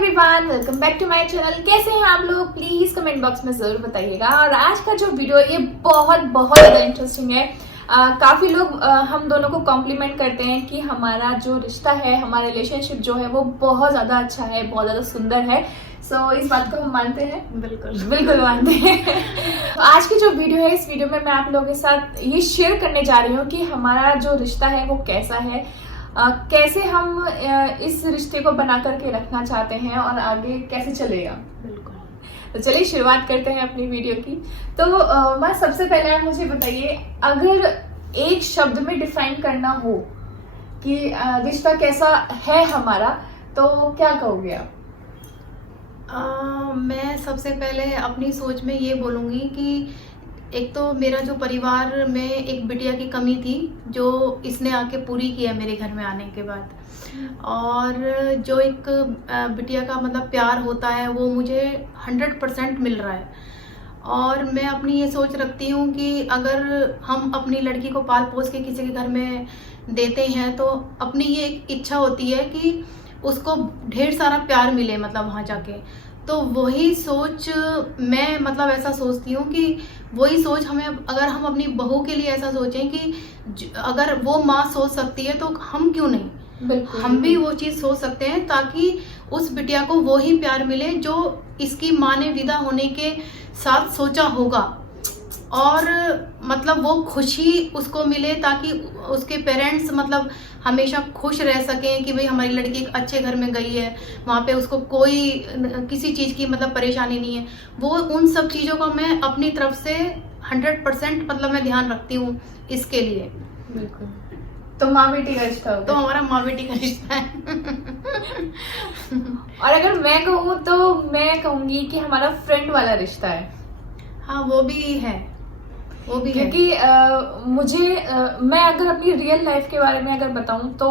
Everyone, welcome back to my channel. कैसे हैं आप लोग? प्लीज कमेंट बॉक्स में जरूर बताइएगा। और आज का जो वीडियो है ये बहुत ज्यादा इंटरेस्टिंग है। काफी लोग हम दोनों को कॉम्प्लीमेंट करते हैं कि हमारा जो रिश्ता है, हमारा रिलेशनशिप जो है वो बहुत ज्यादा अच्छा है, बहुत ज्यादा सुंदर है। सो इस बात को हम मानते हैं, बिल्कुल मानते हैं। तो आज की जो वीडियो है, इस वीडियो में मैं आप लोगों के साथ ये शेयर करने जा रही हूँ कि हमारा जो रिश्ता है वो कैसा है, कैसे हम इस रिश्ते को बना करके रखना चाहते हैं और आगे कैसे चलेगा। बिल्कुल। तो चलिए शुरुआत करते हैं अपनी वीडियो की। तो मैं सबसे पहले आप मुझे बताइए, अगर एक शब्द में डिफाइन करना हो कि रिश्ता कैसा है हमारा, तो क्या कहोगे आप? मैं सबसे पहले अपनी सोच में ये बोलूँगी कि एक तो मेरा जो परिवार में एक बिटिया की कमी थी, जो इसने आके पूरी की है मेरे घर में आने के बाद। और जो एक बिटिया का मतलब प्यार होता है वो मुझे 100% मिल रहा है। और मैं अपनी ये सोच रखती हूँ कि अगर हम अपनी लड़की को पाल पोस के किसी के घर में देते हैं तो अपनी ये एक इच्छा होती है कि उसको ढेर सारा प्यार मिले, मतलब वहाँ जाके। तो वही सोच मैं मतलब ऐसा सोचती हूँ कि वही सोच हमें, अगर हम अपनी बहू के लिए ऐसा सोचें कि अगर वो माँ सोच सकती है तो हम क्यों नहीं, बिल्कुल हम भी वो चीज़ सोच सकते हैं, ताकि उस बिटिया को वो ही प्यार मिले जो इसकी माँ ने विदा होने के साथ सोचा होगा। और मतलब वो खुशी उसको मिले, ताकि उसके पेरेंट्स मतलब हमेशा खुश रह सकें कि भाई हमारी लड़की एक अच्छे घर में गई है, वहाँ पे उसको कोई किसी चीज़ की मतलब परेशानी नहीं है। वो उन सब चीज़ों का मैं अपनी तरफ से 100% मतलब मैं ध्यान रखती हूँ इसके लिए। बिल्कुल। तो माँ बेटी का रिश्ता होगा। तो हमारा माँ बेटी का रिश्ता है। और अगर मैं कहूँ तो मैं कहूँगी कि हमारा फ्रेंड वाला रिश्ता है। हाँ, वो भी है, वो भी है। क्योंकि मैं अगर अपनी रियल लाइफ के बारे में अगर बताऊं तो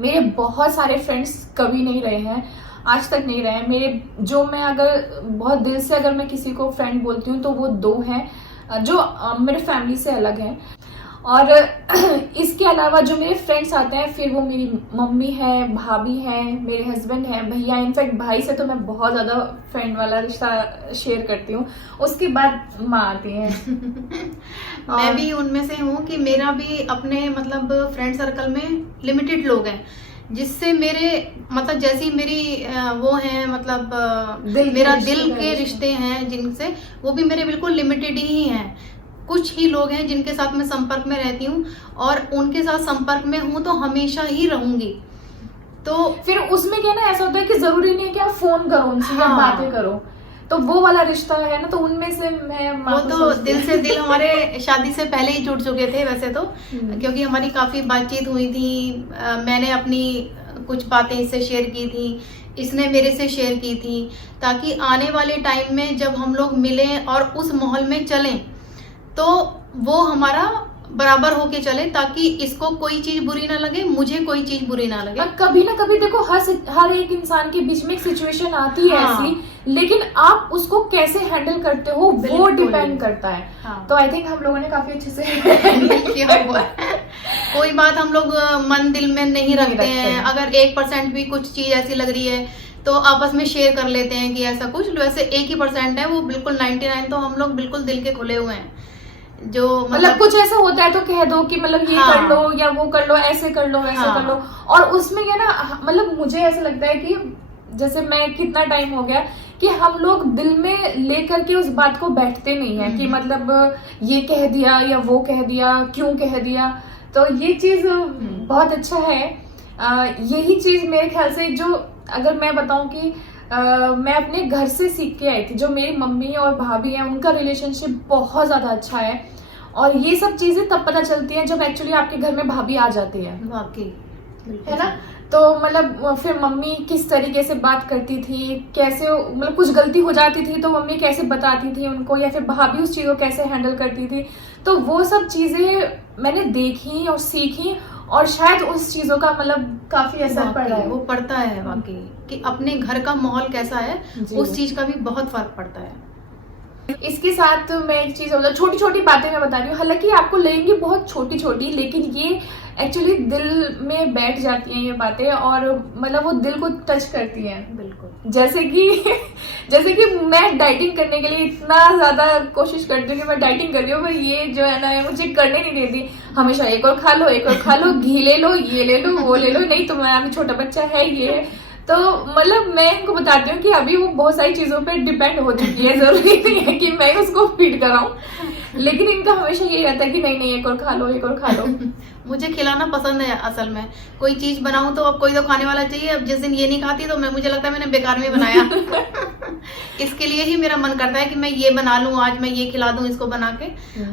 मेरे बहुत सारे फ्रेंड्स कभी नहीं रहे हैं, आज तक नहीं रहे हैं मेरे। जो मैं अगर बहुत दिल से अगर मैं किसी को फ्रेंड बोलती हूँ तो वो दो हैं जो मेरे फैमिली से अलग हैं। और इसके अलावा जो मेरे फ्रेंड्स आते हैं, फिर वो मेरी मम्मी है, भाभी है, मेरे हस्बैंड है, भैया। इनफैक्ट भाई से तो मैं बहुत ज्यादा फ्रेंड वाला रिश्ता शेयर करती हूँ। उसके बाद माँ आती है। मैं भी उनमें से हूँ कि मेरा भी अपने मतलब फ्रेंड सर्कल में लिमिटेड लोग हैं, जिससे मेरे मतलब जैसी मेरी वो हैं मतलब मेरा दिल के रिश्ते हैं जिनसे, वो भी मेरे बिल्कुल लिमिटेड ही हैं। कुछ ही लोग हैं जिनके साथ मैं संपर्क में रहती हूँ और उनके साथ संपर्क में हूँ तो हमेशा ही रहूंगी। तो फिर उसमें क्या ना, ऐसा होता है कि जरूरी नहीं है कि आप फोन करो उनसे या बातें करो, तो वो वाला रिश्ता है ना, तो उनमें से मैं वो तो दिल से दिल हमारे शादी से पहले ही जुड़ चुके थे वैसे तो, क्योंकि हमारी काफी बातचीत हुई थी। मैंने अपनी कुछ बातें इससे शेयर की थी, इसने मेरे से शेयर की थी, ताकि आने वाले टाइम में जब हम लोग मिलें और उस माहौल में चलें तो वो हमारा बराबर होके चले, ताकि इसको कोई चीज बुरी ना लगे, मुझे कोई चीज बुरी ना लगे। कभी ना कभी देखो हर एक इंसान के बीच में एक सिचुएशन आती है ऐसी, लेकिन आप उसको कैसे हैंडल करते हो वो डिपेंड करता है। तो आई थिंक हम लोगों ने काफी अच्छे से हैंडल किया हुआ है। कोई बात हम लोग मन दिल में नहीं रखते हैं। अगर 1% भी कुछ चीज ऐसी लग रही है तो आपस में शेयर कर लेते हैं कि ऐसा कुछ, वैसे 1% है, वो बिल्कुल 99 तो हम लोग बिल्कुल दिल के खुले हुए हैं। जो मतलब कुछ ऐसा होता है तो कह दो कि मतलब ये कर लो या वो कर लो, ऐसे कर लो, वैसे कर लो। और उसमें क्या ना, मतलब मुझे ऐसा लगता है कि जैसे मैं कितना टाइम हो गया कि हम लोग दिल में लेकर के उस बात को बैठते नहीं है कि मतलब ये कह दिया या वो कह दिया, क्यों कह दिया। तो ये चीज बहुत अच्छा है। यही चीज मेरे ख्याल से, जो अगर मैं बताऊं कि मैं अपने घर से सीख के आई थी, जो मेरी मम्मी और भाभी हैं उनका रिलेशनशिप बहुत ज्यादा अच्छा है। और ये सब चीजें तब पता चलती हैं जब एक्चुअली आपके घर में भाभी आ जाती है, वाकई, है ना। तो मतलब फिर मम्मी किस तरीके से बात करती थी, कैसे मतलब कुछ गलती हो जाती थी तो मम्मी कैसे बताती थी उनको, या फिर भाभी उस चीज को कैसे हैंडल करती थी। तो वो सब चीजें मैंने देखी और सीखी, और शायद उस चीजों का मतलब काफी असर पड़ रहा है। वो पड़ता है वाकई कि अपने घर का माहौल कैसा है, उस चीज का भी बहुत फर्क पड़ता है। इसके साथ मैं एक चीज होता, छोटी छोटी बातें मैं बता रही हूँ, हालांकि आपको लगेंगी बहुत छोटी छोटी, लेकिन ये एक्चुअली दिल में बैठ जाती हैं ये बातें, और मतलब वो दिल को टच करती हैं। बिल्कुल। जैसे कि मैं डाइटिंग करने के लिए इतना ज्यादा कोशिश करती हूँ कि मैं डाइटिंग कर रही हूँ, पर ये जो है ना, मुझे करने नहीं देती। हमेशा एक और खा लो, एक और खा लो, घी ले लो, ये ले लो, वो ले लो, नहीं तुम्हारा अभी छोटा बच्चा है, ये है। तो मतलब मैं इनको बताती हूँ कि अभी वो बहुत सारी चीजों पे डिपेंड हो चुकी है, जरूरी नहीं है कि मैं उसको फीड कराऊं, लेकिन इनका हमेशा यही रहता है कि नहीं नहीं एक और खा लो, एक और खा लो। मुझे खिलाना पसंद है असल में। कोई चीज बनाऊं तो अब कोई तो खाने वाला चाहिए। अब जिस दिन ये नहीं खाती तो मुझे लगता है मैंने बेकार में बनाया। इसके लिए ही मेरा मन करता है कि मैं ये बना लूं, आज मैं ये खिला दूं इसको बना के,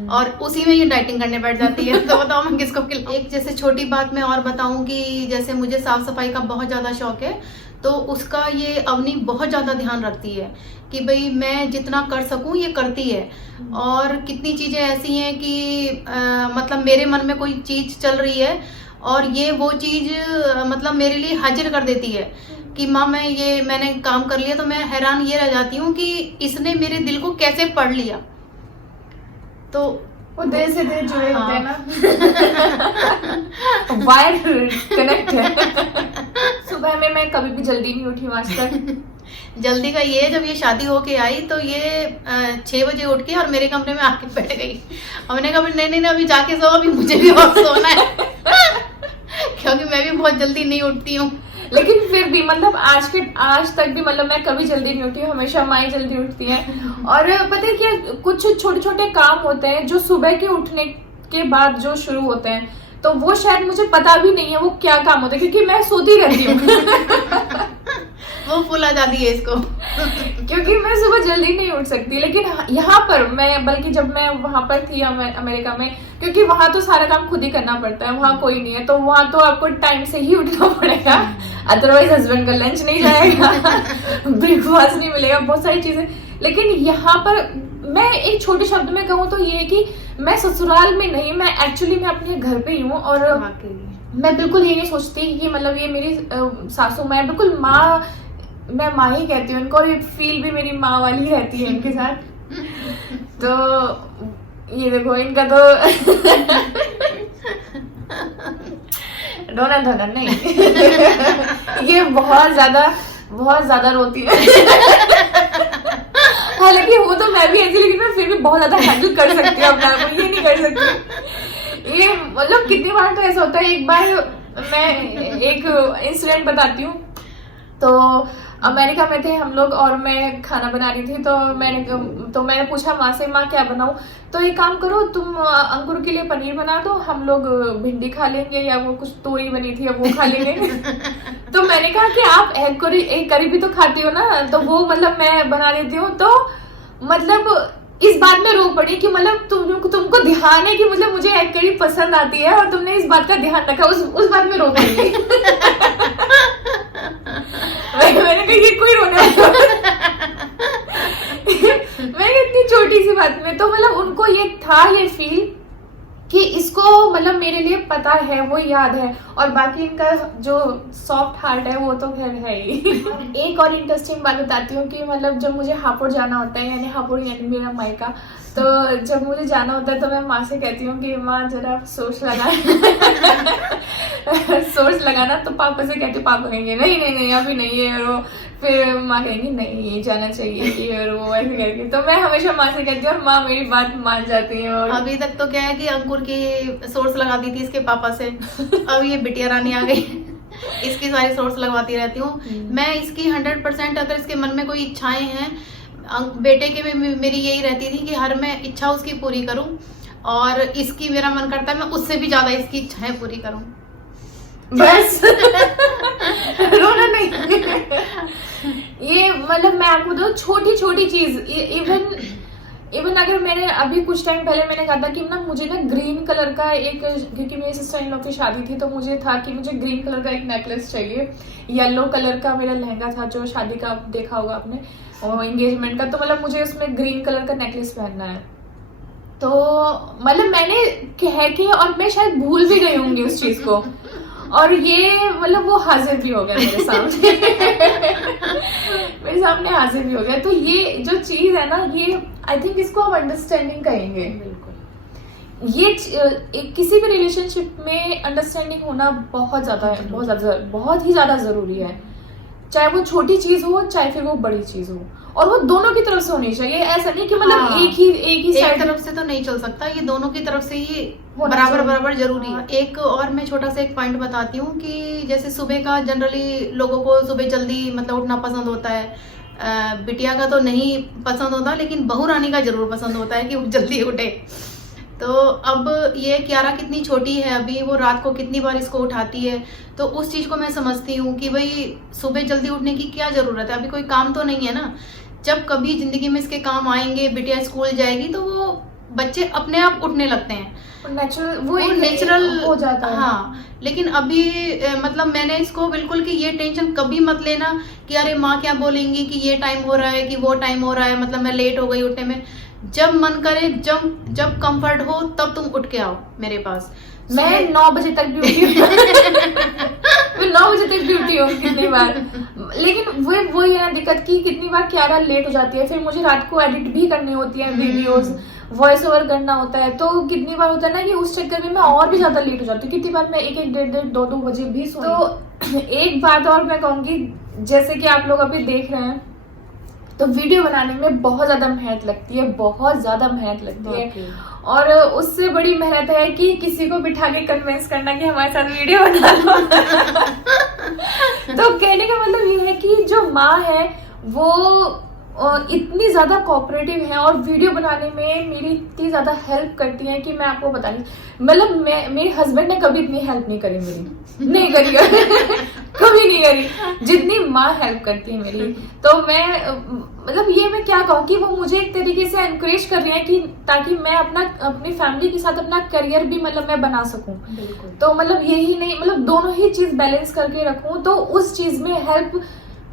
और उसी में ये डाइटिंग करने बैठ जाती है। तो बताओ मैं किसको खिलाऊं। एक जैसे छोटी बात मैं और बताऊं कि जैसे मुझे साफ सफाई का बहुत ज्यादा शौक है, तो उसका ये अवनी बहुत ज्यादा ध्यान रखती है कि भाई मैं जितना कर सकूं ये करती है। और कितनी चीजें ऐसी हैं कि मतलब मेरे मन में कोई चीज चल रही है और ये वो चीज मतलब मेरे लिए हाजिर कर देती है कि माँ मैंने काम कर लिया। तो मैं हैरान ये रह जाती हूँ कि इसने मेरे दिल को कैसे पढ़ लिया। तो वो दिल से दिल जुड़े होते हैं ना, वायर कनेक्ट है। सुबह में मैं कभी भी जल्दी नहीं उठी हूँ आज तक। जल्दी का ये, जब ये शादी होके आई तो ये 6 बजे उठ के और मेरे कमरे में आके बैठ गई। हमने कहा नहीं अभी जाके सो, अभी मुझे भी और सोना है। क्योंकि मैं भी बहुत जल्दी नहीं उठती हूँ। लेकिन फिर भी मतलब आज तक भी मतलब मैं कभी जल्दी नहीं उठी हूँ, हमेशा माँ जल्दी उठती हैं। और पता है क्या, कुछ छोटे छोटे काम होते हैं जो सुबह के उठने के बाद जो शुरू होते हैं, तो वो शायद मुझे पता भी नहीं है वो क्या काम होता है, क्योंकि मैं सोती रहती हूँ। वो फुल आ जाती है इसको। क्योंकि मैं सुबह जल्दी नहीं उठ सकती। लेकिन यहाँ पर मैं, बल्कि जब मैं वहां पर थी अमेरिका में, क्योंकि वहां तो सारा काम खुद ही करना पड़ता है, वहां कोई नहीं है, तो वहां तो आपको टाइम से ही उठना पड़ेगा, अदरवाइज हस्बैंड का लंच नहीं जाएगा, ब्रेकफास्ट नहीं मिलेगा, बहुत सारी चीजें। लेकिन यहाँ पर मैं एक छोटे शब्द में कहूँ तो ये कि मैं ससुराल में नहीं, मैं एक्चुअली मैं अपने घर पे ही हूँ। और मैं बिल्कुल ये नहीं सोचती कि मतलब ये मेरी सासू माँ, बिल्कुल माँ, मैं माँ ही कहती हूँ इनको, और ये फील भी मेरी माँ वाली रहती है इनके साथ। तो ये देखो इनका तो रोना नहीं, ये बहुत ज्यादा रोती है। हालांकि वो तो मैं भी ऐसी, लेकिन मैं फिर भी बहुत ज्यादा हैंडल कर सकती हूँ अपने आप को, ये नहीं कर सकती। ये मतलब कितनी बार तो ऐसा होता है। एक बार मैं एक इंसिडेंट बताती हूँ। तो अमेरिका में थे हम लोग और मैं खाना बना रही थी, तो मैंने पूछा माँ से, माँ क्या बनाऊं? तो एक काम करो, तुम अंकुर के लिए पनीर बना दो, हम लोग भिंडी खा लेंगे, या वो कुछ तोरी बनी थी अब वो खा लेंगे। तो मैंने कहा कि आप एग करी भी तो खाती हो ना, तो वो मतलब मैं बना देती हूँ। तो मतलब इस बात में रो पड़ी कि मतलब तुमको ध्यान है कि मतलब मुझे एग करी पसंद आती है और तुमने इस बात का ध्यान रखा, उस बात में रो पड़ी। मैंने कहा ये कोई रोना है। मैंने इतनी छोटी सी बात में, तो मतलब उनको ये था, ये फील कि इसको मतलब मेरे लिए पता है, वो याद है, और बाकी इनका जो सॉफ्ट हार्ट है वो तो खैर है ही। एक और इंटरेस्टिंग बात बताती हूँ कि मतलब जब मुझे हापुड़ जाना होता है, यानी हापुड़ यानी मेरा मायका, तो जब मुझे जाना होता है तो मैं माँ से कहती हूँ कि माँ जरा सोच लगा। सोच लगाना, तो पापा से कहती हूँ, पापा कहेंगे नहीं अभी नहीं है, और वो फिर माँ कहेंगी नहीं जाना चाहिए, ये और वो ऐसे करके। तो मैं हमेशा माँ से कहती हूँ और माँ मेरी बात मान जाती है। और अभी तक तो क्या है कि अंकुर की सोर्स लगा दी थी इसके पापा से, अब ये बिटिया रानी आ गई, इसकी सारी सोर्स लगवाती रहती हूँ मैं। इसकी 100% अगर इसके मन में कोई इच्छाएं हैं, बेटे के में मेरी यही रहती थी कि हर मैं इच्छा उसकी पूरी करूं, और इसकी मेरा मन करता है मैं उससे भी ज्यादा इसकी इच्छाएं पूरी करूं। बस रोना नहीं। ये मतलब मैं आपको बताऊं, छोटी छोटी चीज, इवन अगर मैंने अभी कुछ टाइम पहले मैंने कहा था कि ना मुझे ना ग्रीन कलर का एक, क्योंकि मेरी सिस्टर इन लोग की शादी थी, तो मुझे था कि मुझे ग्रीन कलर का एक नेकलेस चाहिए। येलो कलर का मेरा लहंगा था जो शादी का देखा होगा आपने, और एंगेजमेंट का, तो मतलब मुझे उसमें ग्रीन कलर का नेकलेस पहनना है। तो मतलब मैंने कह के, और मैं शायद भूल भी गई होंगी उस चीज को, और ये मतलब वो हाजिर भी हो गया मेरे सामने। मेरे सामने यहाँ से भी हो गया। तो ये जो चीज है ना, ये आई थिंक इसको हम अंडरस्टैंडिंग कहेंगे। बिल्कुल। ये किसी भी रिलेशनशिप में अंडरस्टैंडिंग होना बहुत ही ज्यादा जरूरी है। चाहे वो छोटी चीज हो, चाहे फिर वो बड़ी चीज हो, और वो दोनों की तरफ से होनी चाहिए। ऐसा नहीं कि मतलब हाँ, एक ही साइड तरफ से तो नहीं चल सकता, ये दोनों की तरफ से ही होना बराबर जरूरी है। एक और मैं छोटा सा एक पॉइंट बताती हूँ कि जैसे सुबह का जनरली लोगों को सुबह जल्दी मतलब उठना पसंद होता है। बिटिया का तो नहीं पसंद होता, लेकिन बहू रानी का जरूर पसंद होता है कि वो जल्दी उठे। तो अब ये कियारा कितनी छोटी है अभी, वो रात को कितनी बार इसको उठाती है, तो उस चीज को मैं समझती हूँ कि भाई सुबह जल्दी उठने की क्या जरूरत है, अभी कोई काम तो नहीं है ना। जब कभी जिंदगी में इसके काम आएंगे, बिटिया स्कूल जाएगी, तो वो बच्चे अपने आप उठने लगते हैं, नेचुरल हो जाता है। हाँ, लेकिन अभी मतलब मैंने इसको बिल्कुल कि ये टेंशन कभी मत लेना कि अरे माँ क्या बोलेंगी कि ये टाइम हो रहा है कि वो टाइम हो रहा है, मतलब मैं लेट हो गई उठने में। जब मन करे, जब कंफर्ट हो, तब तुम उठ के आओ मेरे पास। मैं 9 बजे तक भी उठी हूँ। मैं 9 बजे तक भी उठी हूँ कितनी बार, लेकिन वो ये ना दिक्कत की कितनी बार कियारा लेट हो जाती है, फिर मुझे रात को एडिट भी करनी होती है वीडियोस, वॉइस ओवर करना होता है, तो कितनी बार होता है ना कि उस चक्कर में मैं और भी ज्यादा लेट हो जाती हूँ। कितनी बार मैं 1-1, 1:30, 2-2 बजे भी सोई। तो एक बात और मैं कहूंगी, जैसे कि आप लोग अभी देख रहे हैं, तो वीडियो बनाने में बहुत ज्यादा मेहनत लगती है, बहुत ज्यादा मेहनत लगती है। और उससे बड़ी मेहनत है कि किसी को बिठा के कन्विंस करना कि हमारे साथ वीडियो बना लो। तो कहने का मतलब ये है कि जो माँ है वो इतनी ज्यादा कोऑपरेटिव है और वीडियो बनाने में मेरी इतनी ज्यादा हेल्प करती है कि मैं आपको बता नहीं, मतलब मेरे हस्बैंड ने कभी इतनी हेल्प नहीं करी मेरी, नहीं करी कभी नहीं करी जितनी माँ हेल्प करती है मेरी। तो मैं मतलब ये मैं क्या कहूँ कि वो मुझे एक तरीके से एनकरेज कर रही है कि ताकि मैं अपनी फैमिली के साथ अपना करियर भी मतलब मैं बना सकूं। तो मतलब यही नहीं, मतलब दोनों ही चीज बैलेंस करके रखूं, तो उस चीज में हेल्प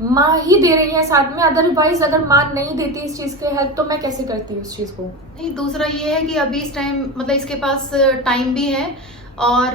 माँ ही दे रही है साथ में। अदरवाइज अगर माँ नहीं देती इस चीज के हेल्प, तो मैं कैसे करती उस चीज को। नहीं, दूसरा ये है कि अभी इस टाइम मतलब इसके पास टाइम भी है, और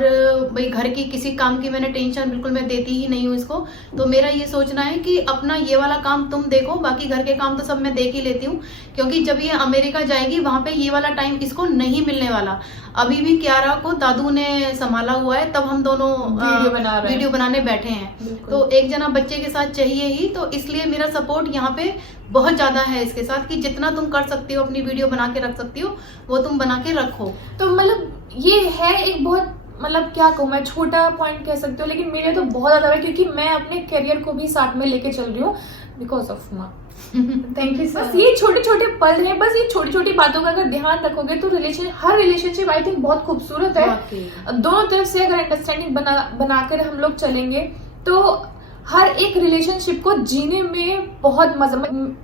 भाई घर की किसी काम की मैंने टेंशन बिल्कुल मैं देती ही नहीं हूँ इसको। तो मेरा ये सोचना है कि अपना ये वाला काम तुम देखो, बाकी घर के काम तो सब मैं देख ही लेती हूँ, क्योंकि जब ये अमेरिका जाएगी वहां पे ये वाला टाइम इसको नहीं मिलने वाला। अभी भी कियारा को दादू ने संभाला हुआ है, तब हम दोनों वीडियो बनाने बैठे हैं। तो एक जना बच्चे के साथ चाहिए ही, तो इसलिए मेरा सपोर्ट यहाँ पे बहुत ज्यादा है इसके साथ कि जितना तुम कर सकती हो, अपनी वीडियो बना के रख सकती हो, वो तुम बना के रखो। तो मतलब ये है एक बहुत, मतलब क्या कहूँ मैं, छोटा पॉइंट कह सकते हो, लेकिन मेरे तो बहुत ज्यादा है, क्योंकि मैं अपने करियर को भी साथ में लेके चल रही हूँ बिकॉज ऑफ माँ। Thank you sir. बस ये छोटे छोटे पल हैं, बस ये छोटी छोटी बातों का अगर ध्यान रखोगे तो हर रिलेशनशिप आई थिंक बहुत खूबसूरत है। दोनों तरफ से अगर अंडरस्टैंडिंग बनाकर हम लोग चलेंगे तो हर एक रिलेशनशिप को जीने में बहुत मजा।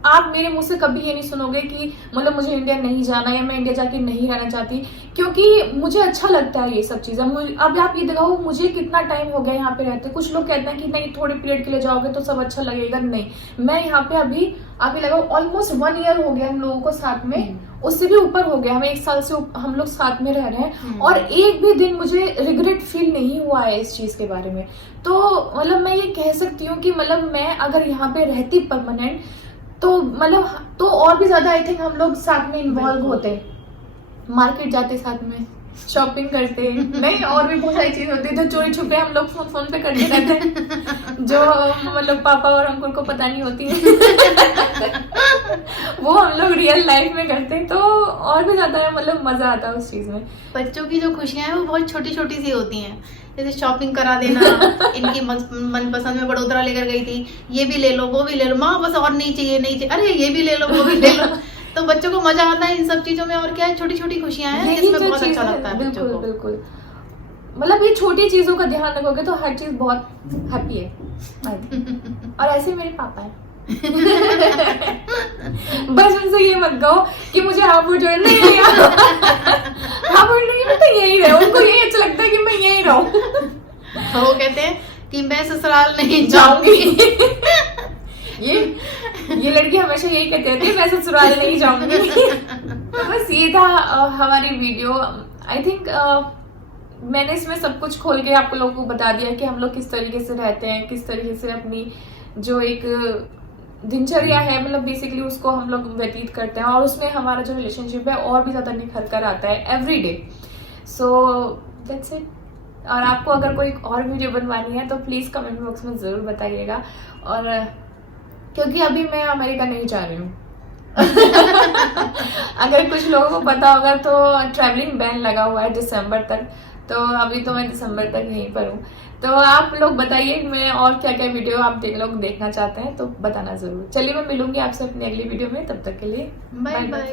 आप मेरे मुंह से कभी ये नहीं सुनोगे कि मतलब मुझे इंडिया नहीं जाना या मैं इंडिया जाके नहीं रहना चाहती, क्योंकि मुझे अच्छा लगता है ये सब चीजें। अब आप ये दिखाओ मुझे कितना टाइम हो गया यहाँ पे रहते। कुछ लोग कहते हैं कि नहीं थोड़े पीरियड के लिए जाओगे तो सब अच्छा लगेगा, नहीं, मैं यहाँ पे अभी लगाओ ऑलमोस्ट 1 ईयर हो गया हम लोगों को साथ में, उससे भी ऊपर हो गया, हमें 1 साल से हम लोग साथ में रह रहे हैं, और एक भी दिन मुझे रिग्रेट फील नहीं हुआ है इस चीज के बारे में। तो मतलब मैं ये कह सकती हूँ कि मतलब मैं अगर यहाँ पे रहती परमानेंट तो मतलब तो और भी ज्यादा आई थिंक हम लोग साथ में इन्वॉल्व होते, मार्केट जाते साथ में, शॉपिंग करते, नहीं और भी बहुत सारी चीज होती है जो चोरी छुपे हम लोग फोन पे करते रहते हैं, जो मतलब पापा और अंकुल को पता नहीं होती है। वो हम लोग रियल लाइफ में करते हैं, तो और भी ज्यादा मतलब मजा आता है उस चीज में। बच्चों की जो खुशियां हैं वो बहुत छोटी छोटी सी होती हैं, जैसे शॉपिंग करा देना, इनकी मनपसंद में बड़ोदरा लेकर गई थी, ये भी ले लो वो भी ले लो, माँ बस और नहीं चाहिए, अरे ये भी ले लो वो भी ले लो। तो बच्चों को मजा आता है इन सब चीजों में, और क्या है छोटी छोटी खुशियां हैं जिसमें बहुत अच्छा लगता है बच्चों को। बिल्कुल, मतलब ये छोटी चीजों का ध्यान रखोगे तो हर चीज बहुत हैप्पी है। और ऐसे मेरे पापा है। बस उनसे ये मत कहो कि मुझे हापुड़ जोड़ना है, हापुड़ नहीं मैं तो यही रहा, उनको यही अच्छा लगता है कि मैं यही रहूं। वो कहते हैं कि मैं ससुराल नहीं जाऊंगी। ये लड़की हमेशा यही कहती रहती है, मैं ससुराल नहीं जाऊंगी। बस ये था हमारी वीडियो। आई थिंक मैंने इसमें सब कुछ खोल के आप लोगों को बता दिया कि हम लोग किस तरीके से रहते हैं, किस तरीके से अपनी जो एक दिनचर्या है, मतलब बेसिकली उसको हम लोग व्यतीत करते हैं और उसमें हमारा जो रिलेशनशिप है और भी ज़्यादा निखर कर आता है every day. So that's it. और आपको अगर कोई और वीडियो बनवानी है तो प्लीज़ कमेंट बॉक्स में ज़रूर बताइएगा। और क्योंकि अभी मैं अमेरिका नहीं जा रही हूँ अगर कुछ लोगों को पता होगा तो ट्रैवलिंग बैन लगा हुआ है दिसंबर तक, तो अभी तो मैं दिसंबर तक यहीं पर हूँ। तो आप लोग बताइए मैं और क्या क्या वीडियो आप लोग देखना चाहते हैं तो बताना ज़रूर। चलिए मैं मिलूंगी आपसे अपनी अगली वीडियो में, तब तक के लिए बाय बाय।